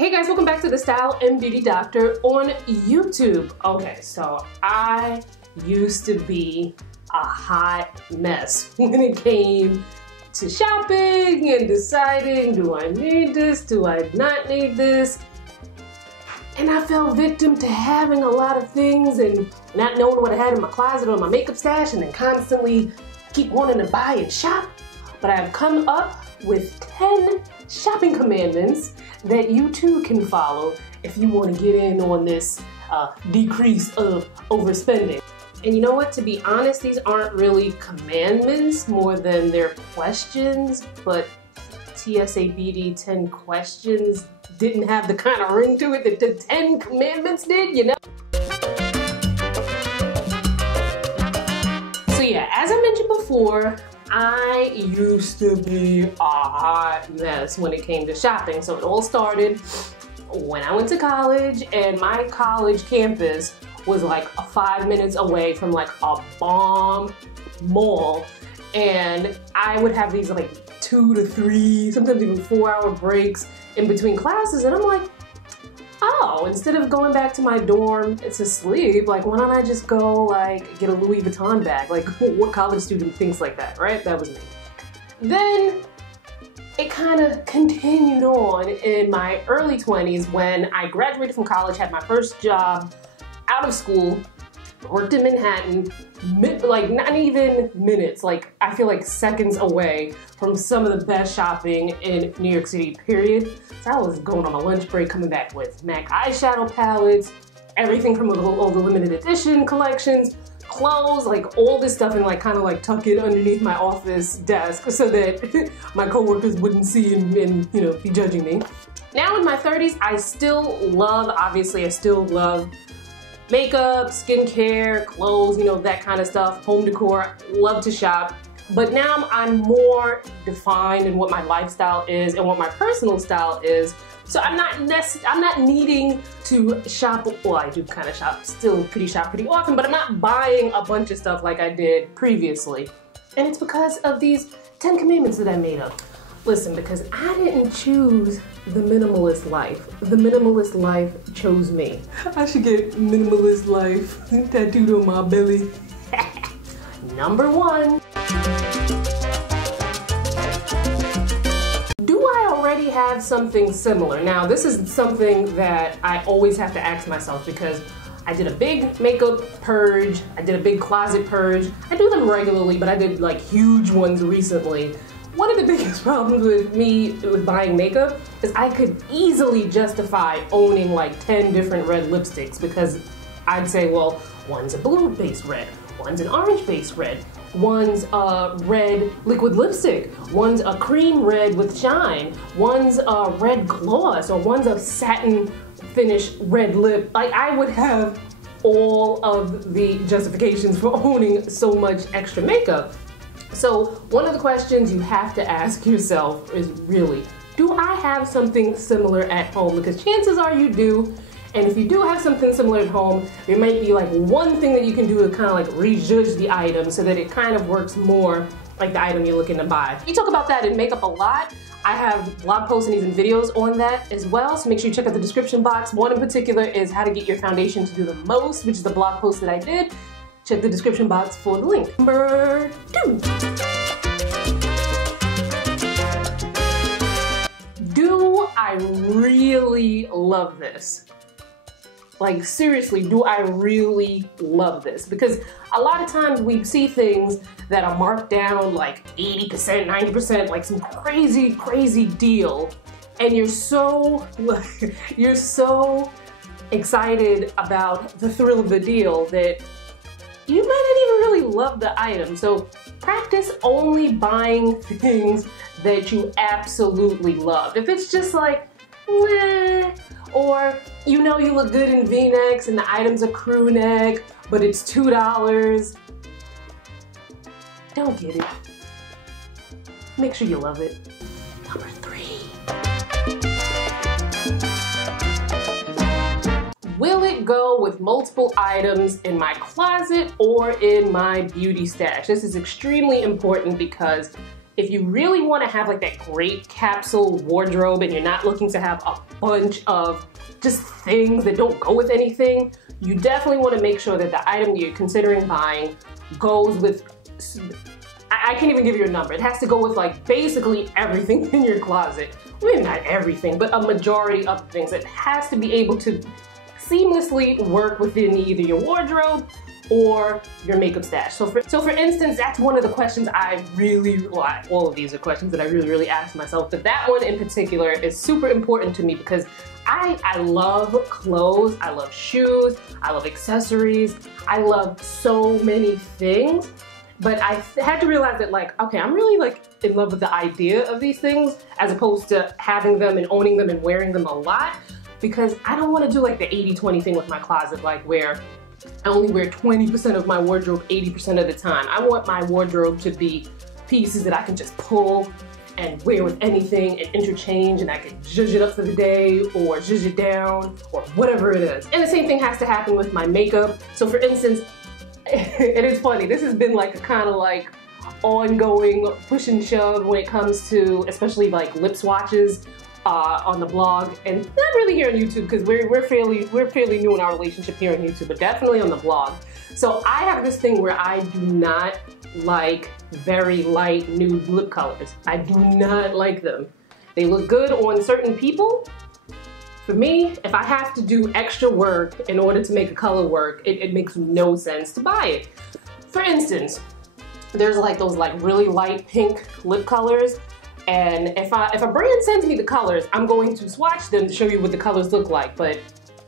Hey guys, welcome back to the Style and Beauty Doctor on YouTube. Okay, so I used to be a hot mess when it came to shopping and deciding, do I need this, do I not need this? And I fell victim to having a lot of things and not knowing what I had in my closet or my makeup stash, and then constantly keep wanting to buy and shop. But I've come up with 10 shopping commandments that you too can follow if you want to get in on this decrease of overspending. And you know what, to be honest, these aren't really commandments more than they're questions, but TSABD 10 questions didn't have the kind of ring to it that the 10 commandments did, you know? So yeah, as I mentioned before, I used to be a hot mess when it came to shopping. So it all started when I went to college, and my college campus was like 5 minutes away from like a bomb mall. And I would have these like 2 to 3, sometimes even 4-hour breaks in between classes. And I'm like, oh, instead of going back to my dorm to sleep, like, why don't I just go like get a Louis Vuitton bag? Like, what college student thinks like that, right? That was me. Then it kind of continued on in my early 20s when I graduated from college, had my first job out of school, worked in Manhattan, like not even minutes, like I feel like seconds away from some of the best shopping in New York City, period. So I was going on my lunch break coming back with MAC eyeshadow palettes, everything from all the limited edition collections, clothes, like all this stuff, and like kind of like tuck it underneath my office desk so that my coworkers wouldn't see and you know, be judging me. Now in my 30s, I still love makeup, skincare, clothes, you know, that kind of stuff, home decor, love to shop. But now I'm more defined in what my lifestyle is and what my personal style is. So I'm not needing to shop. Well, I do kind of shop pretty often, but I'm not buying a bunch of stuff like I did previously. And it's because of these 10 commandments that I made up. Listen, because I didn't choose the minimalist life. The minimalist life chose me. I should get minimalist life tattooed on my belly. Number 1. Do I already have something similar? Now, this is something that I always have to ask myself because I did a big makeup purge. I did a big closet purge. I do them regularly, but I did like huge ones recently. One of the biggest problems with me with buying makeup is I could easily justify owning like 10 different red lipsticks because I'd say, well, one's a blue-based red, one's an orange-based red, one's a red liquid lipstick, one's a cream red with shine, one's a red gloss, or one's a satin finish red lip. Like, I would have all of the justifications for owning so much extra makeup. So one of the questions you have to ask yourself is really, do I have something similar at home? Because chances are you do. And if you do have something similar at home, there might be like one thing that you can do to kind of like rejudge the item so that it kind of works more like the item you're looking to buy. We talk about that in makeup a lot. I have blog posts and even videos on that as well, so make sure you check out the description box. One in particular is how to get your foundation to do the most, which is the blog post that I did. Check the description box for the link. Number 2. Do I really love this? Like, seriously, do I really love this? Because a lot of times we see things that are marked down like 80%, 90%, like some crazy, crazy deal. And you're so excited about the thrill of the deal that you might not even really love the item. So practice only buying things that you absolutely love. If it's just like, meh, or you know you look good in V-necks and the item's a crew neck, but it's $2, don't get it. Make sure you love it. Number 3. Will it go with multiple items in my closet or in my beauty stash? This is extremely important because if you really want to have like that great capsule wardrobe and you're not looking to have a bunch of just things that don't go with anything, you definitely want to make sure that the item you're considering buying goes with, I can't even give you a number. It has to go with like basically everything in your closet. Maybe not everything, but a majority of things. It has to be able to seamlessly work within either your wardrobe or your makeup stash. So for instance, that's one of the questions I really, well, all of these are questions that I really ask myself, but that one in particular is super important to me because I love clothes, I love shoes, I love accessories, I love so many things, but I had to realize that like, okay, I'm really like in love with the idea of these things as opposed to having them and owning them and wearing them a lot, because I don't want to do like the 80-20 thing with my closet, like where I only wear 20% of my wardrobe 80% of the time. I want my wardrobe to be pieces that I can just pull and wear with anything and interchange, and I can zhuzh it up for the day or zhuzh it down or whatever it is. And the same thing has to happen with my makeup. So for instance, it is funny, this has been like a kind of like ongoing push and shove when it comes to especially like lip swatches on the blog, and not really here on YouTube because we're fairly new in our relationship here on YouTube, but definitely on the blog. So I have this thing where I do not like very light nude lip colors. I do not like them. They look good on certain people. For me, if I have to do extra work in order to make a color work, it makes no sense to buy it. For instance, there's like those like really light pink lip colors, and if a brand sends me the colors, I'm going to swatch them to show you what the colors look like, but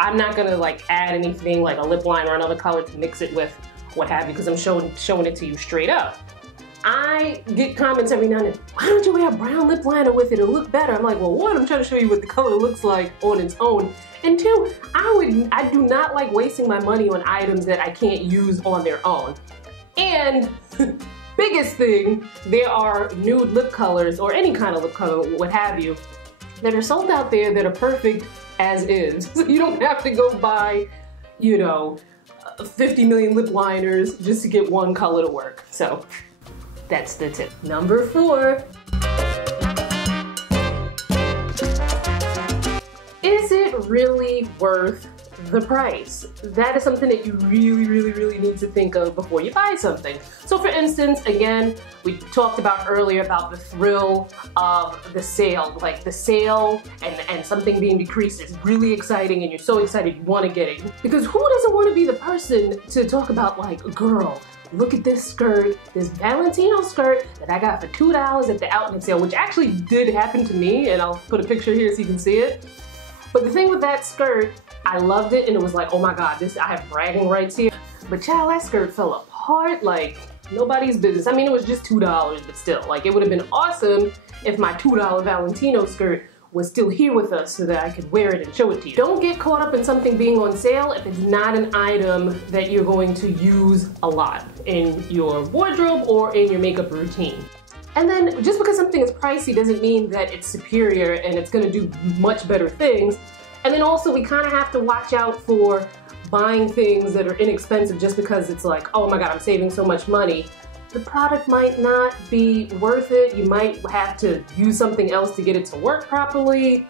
I'm not gonna like add anything like a lip line or another color to mix it with what have you, because I'm showing it to you straight up. I get comments every now and then, why don't you wear a brown lip liner with it? It'll look better. I'm like, well, one, I'm trying to show you what the color looks like on its own. And two, I do not like wasting my money on items that I can't use on their own. And biggest thing, there are nude lip colors or any kind of lip color, what have you, that are sold out there that are perfect as is. So you don't have to go buy, you know, 50 million lip liners just to get one color to work. So that's the tip. Number 4. Is it really worth the price? That is something that you really need to think of before you buy something. So for instance, again, we talked about earlier about the thrill of the sale, like the sale and something being decreased is really exciting and you're so excited you want to get it. Because who doesn't want to be the person to talk about like, girl, look at this skirt, this Valentino skirt that I got for $2 at the outlet sale, which actually did happen to me, and I'll put a picture here so you can see it. But the thing with that skirt, I loved it and it was like, oh my God, I have bragging rights here. But child, that skirt fell apart like nobody's business. I mean, it was just $2, but still, like it would have been awesome if my $2 Valentino skirt was still here with us so that I could wear it and show it to you. Don't get caught up in something being on sale if it's not an item that you're going to use a lot in your wardrobe or in your makeup routine. And then just because something is pricey doesn't mean that it's superior and it's gonna do much better things. And then also we kind of have to watch out for buying things that are inexpensive just because it's like, oh my God, I'm saving so much money. The product might not be worth it. You might have to use something else to get it to work properly,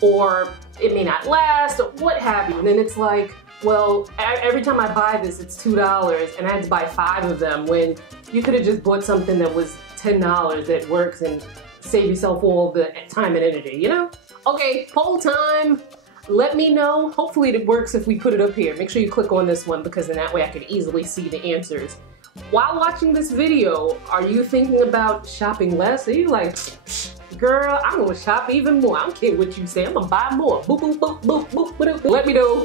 or it may not last, or what have you. And then it's like, well, every time I buy this, it's $2 and I had to buy 5 of them when you could have just bought something that was $10 that works and save yourself all the time and energy, you know? Okay, poll time. Let me know. Hopefully it works if we put it up here. Make sure you click on this one because then that way I can easily see the answers. While watching this video, are you thinking about shopping less? Are you like, girl, I'm gonna shop even more. I don't care what you say, I'm gonna buy more. Boop, boop, boop, boop, boop, boop, boop. Let me know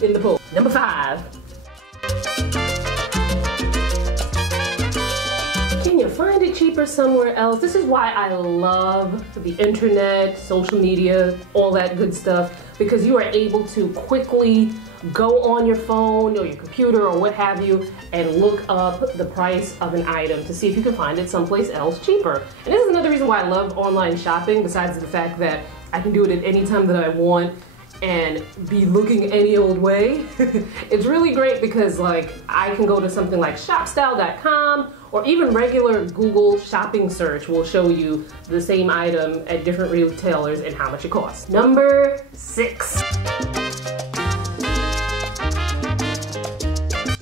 in the poll. Number 5. Can you find it cheaper somewhere else? This is why I love the internet, social media, all that good stuff, because you are able to quickly go on your phone or your computer or what have you and look up the price of an item to see if you can find it someplace else cheaper. And this is another reason why I love online shopping, besides the fact that I can do it at any time that I want. and be looking any old way. It's really great because like I can go to something like shopstyle.com, or even regular Google shopping search will show you the same item at different retailers and how much it costs. Number 6.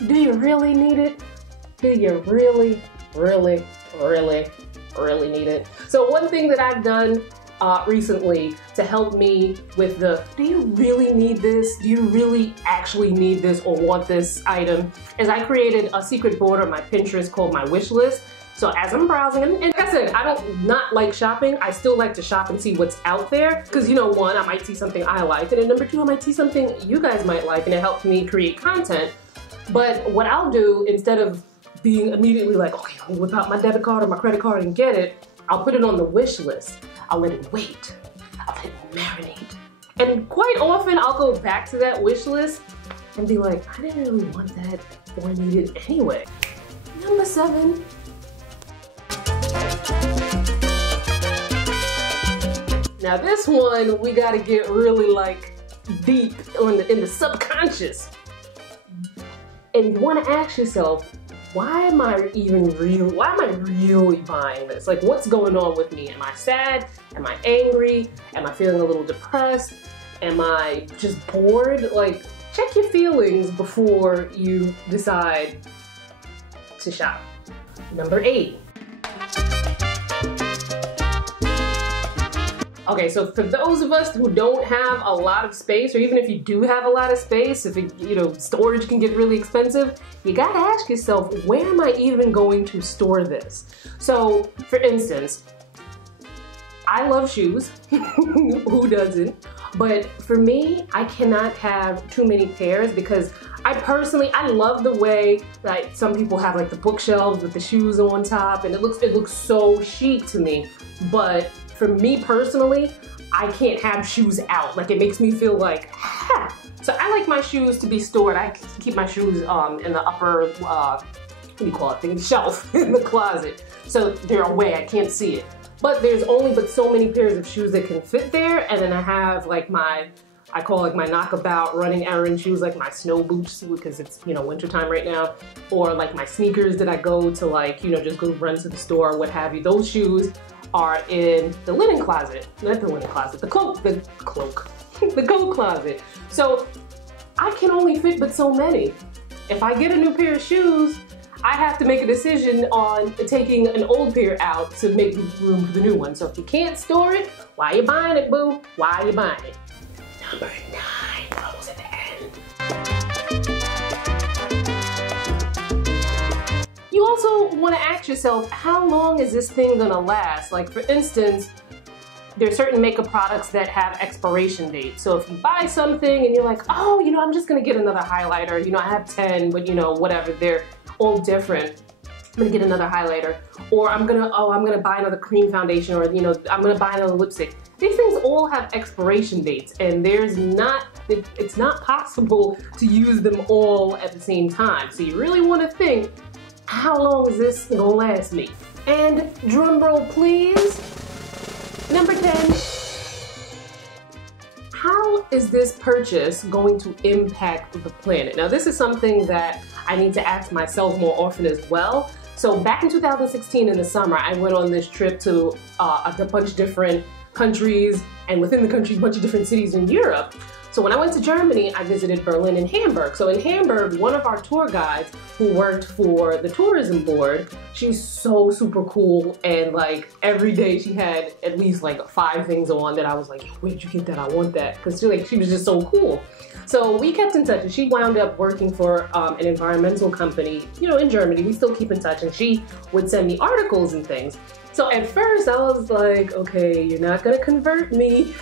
Do you really need it? Do you really need it? So one thing that I've done recently to help me with the, do you really need this? Do you really actually need this or want this item? Is I created a secret board on my Pinterest called my wish list. So as I'm browsing, and like I said, I don't not like shopping. I still like to shop and see what's out there. Because you know, one, I might see something I like, and then number 2, I might see something you guys might like, and it helps me create content. But what I'll do, instead of being immediately like, okay, I'll whip out my debit card or my credit card and get it, I'll put it on the wish list. I'll let it wait. I'll let it marinate. And quite often I'll go back to that wish list and be like, I didn't really want that or need it anyway. Number 7. Now this one, we gotta get really like deep in the subconscious. And you wanna ask yourself, why am I really buying this? Like, what's going on with me? Am I sad? Am I angry? Am I feeling a little depressed? Am I just bored? Like, check your feelings before you decide to shop. Number 8. Okay, so for those of us who don't have a lot of space, or even if you do have a lot of space, if it, you know, storage can get really expensive, you gotta ask yourself, where am I even going to store this? So, for instance, I love shoes. Who doesn't? But for me, I cannot have too many pairs because I love the way that some people have like the bookshelves with the shoes on top, and it looks so chic to me. But for me personally, I can't have shoes out. Like, it makes me feel like, ha! So I like my shoes to be stored. I keep my shoes in the upper, what do you call it, the shelf in the closet. So they're away, I can't see it. But there's only but so many pairs of shoes that can fit there. And then I have like I call like my knockabout running errand shoes, like my snow boots, because it's, you know, wintertime right now. Or like my sneakers that I go to, like, you know, just go run to the store or what have you. Those shoes are in the linen closet, not the linen closet, the coat closet. So I can only fit but so many. If I get a new pair of shoes, I have to make a decision on taking an old pair out to make room for the new one. So if you can't store it, why are you buying it, boo? Why are you buying it? Number 9, almost at the end. You also want to ask yourself, how long is this thing gonna last? Like, for instance, there's certain makeup products that have expiration dates. So if you buy something and you're like, oh, you know, I'm just gonna get another highlighter. You know, I have 10, but you know, whatever, they're all different. I'm gonna get another highlighter. Or I'm gonna buy another cream foundation, or, you know, I'm gonna buy another lipstick. These things all have expiration dates, and it's not possible to use them all at the same time. So you really wanna think, how long is this gonna last me? And drum roll please. Number 10. How is this purchase going to impact the planet? Now this is something that I need to ask myself more often as well. So back in 2016 in the summer, I went on this trip to a bunch of different countries, and within the countries, a bunch of different cities in Europe. So when I went to Germany, I visited Berlin and Hamburg. So in Hamburg, one of our tour guides who worked for the tourism board, she's so super cool, and like every day she had at least like 5 things on that I was like, where did you get that? I want that. Because she was just so cool. So we kept in touch, and she wound up working for an environmental company, you know, in Germany. We still keep in touch, and she would send me articles and things. So at first I was like, okay, you're not gonna convert me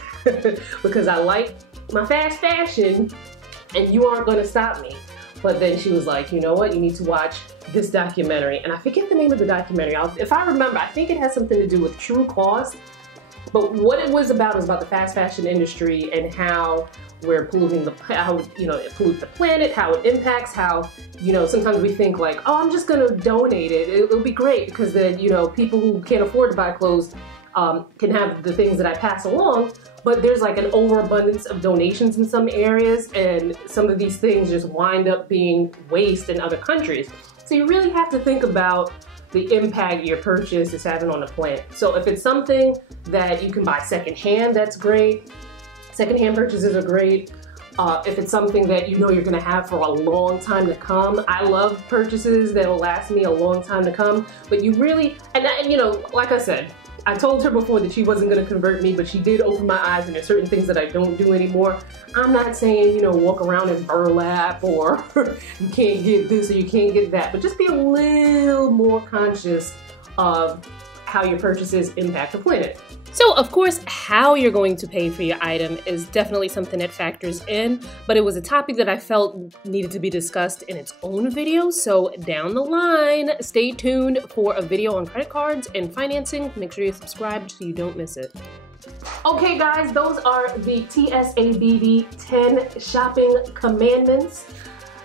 because I like my fast fashion and you aren't gonna stop me. But then she was like, you know what, you need to watch this documentary. And I forget the name of the documentary. If I remember, I think it has something to do with true cost. But what it was about the fast fashion industry and how we're polluting it pollutes the planet, how it impacts, how, you know, sometimes we think like, oh, I'm just gonna donate it. It'll be great because then, you know, people who can't afford to buy clothes can have the things that I pass along, but there's like an overabundance of donations in some areas, and some of these things just wind up being waste in other countries. So you really have to think about the impact your purchase is having on the planet. So if it's something that you can buy secondhand, that's great. Secondhand purchases are great. If it's something that you know you're gonna have for a long time to come, I love purchases that will last me a long time to come. But you really, and you know, like I said, I told her before that she wasn't gonna convert me, but she did open my eyes, and there's certain things that I don't do anymore. I'm not saying, you know, walk around in burlap or you can't get this or you can't get that, but just be a little more conscious of how your purchases impact the planet. So of course, how you're going to pay for your item is definitely something that factors in, but it was a topic that I felt needed to be discussed in its own video. So down the line, stay tuned for a video on credit cards and financing. Make sure you're subscribed so you don't miss it. Okay guys, those are the TSABD 10 shopping commandments.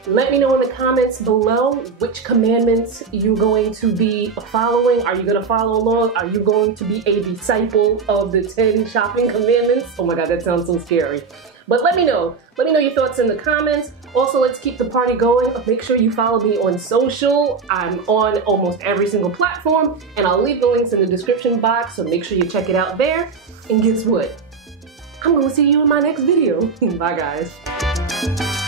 Let me know in the comments below which commandments you're going to be following. Are you going to follow along? Are you going to be a disciple of the 10 shopping commandments? Oh my God, that sounds so scary. But let me know. Let me know your thoughts in the comments. Also, let's keep the party going. Make sure you follow me on social. I'm on almost every single platform, and I'll leave the links in the description box, so make sure you check it out there. And guess what? I'm going to see you in my next video. Bye, guys.